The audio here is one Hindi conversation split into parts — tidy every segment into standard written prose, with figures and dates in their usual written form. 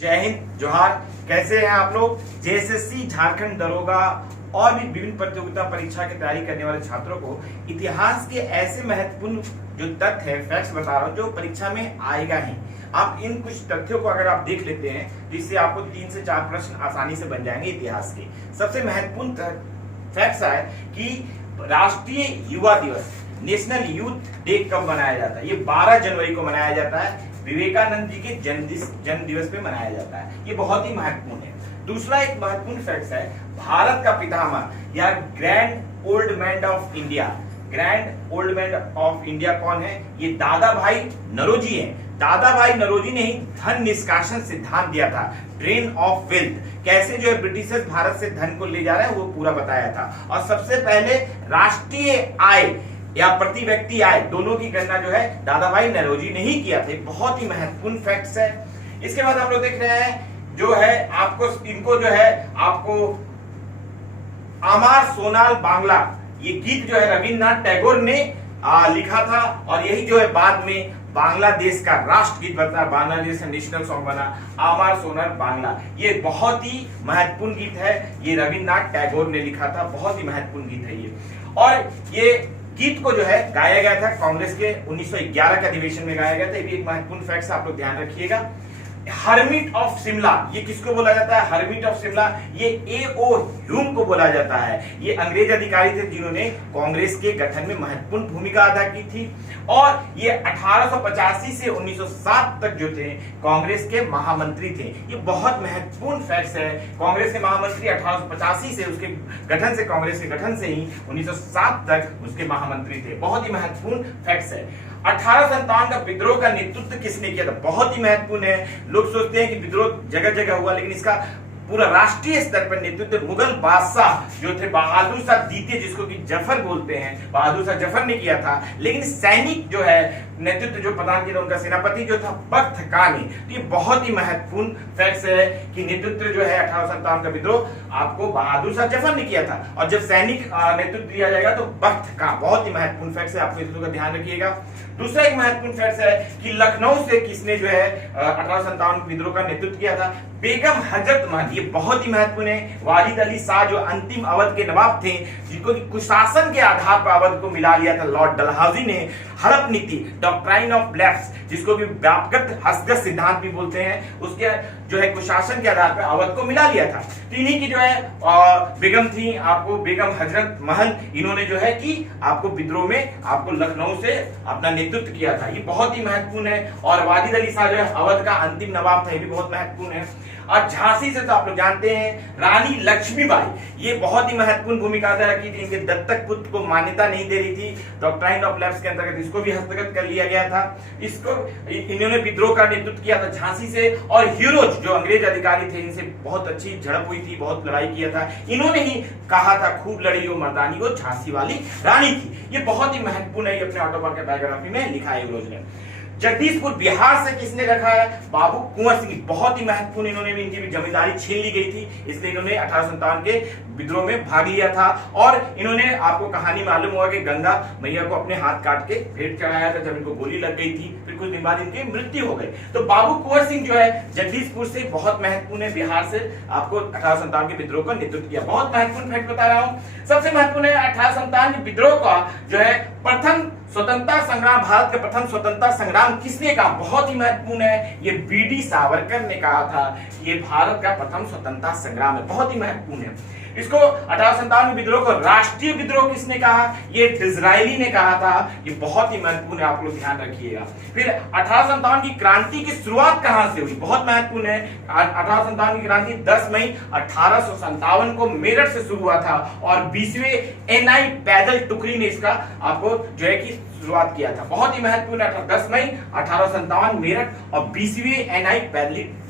जय हिंद, जोहार। कैसे हैं आप लोग? जेएसएससी, झारखंड दरोगा और भी विभिन्न प्रतियोगिता परीक्षा की तैयारी करने वाले छात्रों को इतिहास के ऐसे महत्वपूर्ण जो तथ्य है, फैक्ट्स बता रहा हूं जो परीक्षा में आएगा ही। आप इन कुछ तथ्यों को अगर आप देख लेते हैं जिससे आपको 3 से 4 प्रश्न आसानी से बन जाएंगे इतिहास के। सबसे महत्वपूर्ण फैक्ट्स है कि राष्ट्रीय युवा दिवस, नेशनल यूथ डे कब मनाया जाता है? ये 12 जनवरी को मनाया जाता है। विवेकानंद जी के जन्म दिवस पे मनाया जाता है। ये बहुत ही महत्वपूर्ण है। दूसरा एक महत्वपूर्ण फैक्ट है, भारत का पितामह या grand old man of India, grand old man of India कौन है? ये दादा भाई नौरोजी हैं। दादा भाई नौरोजी ने ही धन निष्कासन सिद्धांत दिया था, ड्रेन ऑफ वेल्थ। कैसे जो है ब्रिटिशर्स भारत से धन को ले जा रहे हैं वो पूरा बताया था। और सबसे पहले राष्ट्रीय आय या प्रति व्यक्ति आय दोनों की गणना जो है दादा भाई नौरोजी ने ही किया था। बहुत ही महत्वपूर्ण फैक्ट्स है। इसके बाद हम लोग देख रहे हैं जो है आपको इनको जो है आपको आमार सोनाल बांग्ला, ये गीत जो है रविन्द्रनाथ टैगोर ने लिखा था और यही जो है बाद में बांग्लादेश का राष्ट्र गीत बना, बांग्लादेश का नेशनल सॉन्ग बना, आमार सोनार बांग्ला। ये बहुत ही महत्वपूर्ण गीत है, ये रविन्द्रनाथ टैगोर ने लिखा था। बहुत ही महत्वपूर्ण गीत है ये। और ये गीत को जो है गाया गया था कांग्रेस के 1911 के अधिवेशन में गाया गया था। ये भी एक महत्वपूर्ण फैक्ट आप लोग ध्यान रखिएगा। हर्मिट ऑफ शिमला, ये किसको बोला जाता है? हर्मिट ऑफ शिमला ये A.O. ह्यूम को बोला जाता है। ये अंग्रेज अधिकारी थे जिन्होंने कांग्रेस के गठन में महत्वपूर्ण भूमिका अदा की थी। और ये 1885 से 1907 तक जो थे कांग्रेस के महामंत्री थे। ये बहुत महत्वपूर्ण फैक्ट्स है। कांग्रेस के महामंत्री 1885 से उसके गठन से, कांग्रेस के गठन से ही 1907 तक उसके महामंत्री थे। बहुत ही महत्वपूर्ण फैक्ट्स है। 1857 का विद्रोह का नेतृत्व किसने किया था? बहुत ही महत्वपूर्ण है। लोग सोचते हैं कि विद्रोह जगह जगह हुआ, लेकिन इसका पूरा राष्ट्रीय स्तर पर नेतृत्व मुगल बादशाह जो थे बहादुर शाह द्वितीय, जिसको कि जफर बोलते हैं, बहादुर शाह जफर ने किया था। लेकिन सैनिक जो है नेतृत्व जो प्रदान किया उनका सेनापति जो था बख्त खान ने। तो ये बहुत ही महत्वपूर्ण फैक्ट है कि नेतृत्व जो है 1857 का विद्रोह आपको बहादुर शाह जफर ने किया था। और जब सैनिक नेतृत्व दिया जाएगा तो बख्त खान। बहुत ही महत्वपूर्ण फैक्ट है, आपको इसका ध्यान रखिएगा। दूसरा एक महत्वपूर्ण फैक्ट है कि लखनऊ से किसने जो है 1857 विद्रोह का नेतृत्व किया था? बेगम हजरत महल। ये बहुत ही महत्वपूर्ण है। वालिद अली शाह जो अंतिम अवध के नवाब थे, जिनको कि कुशासन के आधार पर अवध को मिला लिया था लॉर्ड डलहौजी ने, हड़प नीति, डॉक्ट्राइन ऑफ लैप्स, जिसको कि व्यापक हस्तगत सिद्धांत भी बोलते हैं, उसके जो है कुशासन के आधार पर अवध को मिला लिया था। तो इन्हीं की जो है बेगम थी आपको बेगम हजरत महल। इन्होंने जो है कि आपको विद्रोह में आपको लखनऊ से अपना नेतृत्व किया था। ये बहुत ही महत्वपूर्ण है। और वालिद अली शाह जो है अवध का अंतिम नवाब था, ये भी बहुत महत्वपूर्ण है। और झांसी से तो आप लोग जानते हैं रानी लक्ष्मीबाई, ये बहुत ही महत्वपूर्ण भूमिका अदा की थी। इनके दत्तक पुत्र को मान्यता नहीं दे रही थी, डॉक्ट्राइन ऑफ लैप्स के अंतर्गत इसको भी हस्तगत कर लिया गया था। इसको इन्होंने विद्रोह का नेतृत्व किया था झांसी से। और हीरोज जो अंग्रेज अधिकारी थे, इनसे बहुत अच्छी झड़प हुई थी, बहुत लड़ाई किया था। इन्होंने ही कहा था खूब लड़ी वो मर्दानी, वो झांसी वाली रानी थी। ये बहुत ही महत्वपूर्ण है, ये अपने ऑटोबायोग्राफी में लिखा है हीरोज ने। जगदीशपुर बिहार से किसने रखा है? बाबू कुंवर सिंह। बहुत ही महत्वपूर्ण, इन्होंने भी, इनकी भी जमींदारी छीन ली गई थी, इसलिए इन्होंने 1857 के विद्रोह में भाग लिया था। और इन्होंने, आपको कहानी मालूम होगा कि गंगा मैया को अपने हाथ काट के भेंट चढ़ाया था जब इनको गोली लग गई थी। फिर कुछ दिन बाद इनकी मृत्यु हो गई। तो बाबू कुंवर सिंह जो है जगदीशपुर से बहुत महत्वपूर्ण है, बिहार से आपको 1857 के विद्रोह का नेतृत्व किया। बहुत महत्वपूर्ण फैक्ट बता रहा हूं। सबसे महत्वपूर्ण है 1857 के विद्रोह का जो है प्रथम स्वतंत्रता संग्राम, भारत का प्रथम स्वतंत्रता संग्राम किसने कहा? बहुत ही महत्वपूर्ण है। ये बी.डी. सावरकर ने कहा था, ये भारत का प्रथम स्वतंत्रता संग्राम है। बहुत ही महत्वपूर्ण है। इसको 1857 विद्रोह को राष्ट्रीय विद्रोह किसने कहा? ये डिज़रायली ने कहा था। ये बहुत ही महत्वपूर्ण है, आप लोग ध्यान रखिएगा। फिर 1857 की क्रांति की शुरुआत कहां से हुई? बहुत महत्वपूर्ण है। 1857 की क्रांति 10 मई 1857 को मेरठ से शुरू हुआ था और 20वें एनआई पैदल टुकड़ी ने इसका आपको जो है कि शुरुआत किया था। बहुत ही महत्वपूर्ण है। 10 मई 1857 मेरठ और 20वीं एनआई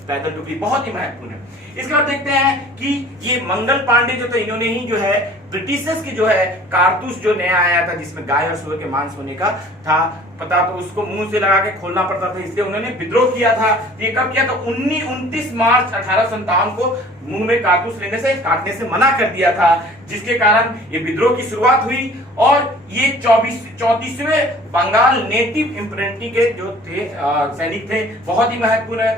पैदल टुकड़ी, बहुत ही महत्वपूर्ण है। इसके बाद देखते हैं कि ये मंगल पांडे जो थे, इन्होंने ही जो है ब्रिटिशर्स की जो है कारतूस जो नया आया था जिसमें गाय और सुअर के मांस होने का था पता, तो उसको मुंह से लगा के खोलना पड़ता था, इसलिए उन्होंने विद्रोह किया था। ये कब किया था? 29 मार्च 1857 को मुंह में कारतूस लेने से, काटने से मना कर दिया था, जिसके कारण ये विद्रोह की शुरुआत हुई। और ये 34वें बंगाल नेटिव इन्फेंट्री के जो थे सैनिक थे, बहुत ही महत्वपूर्ण है।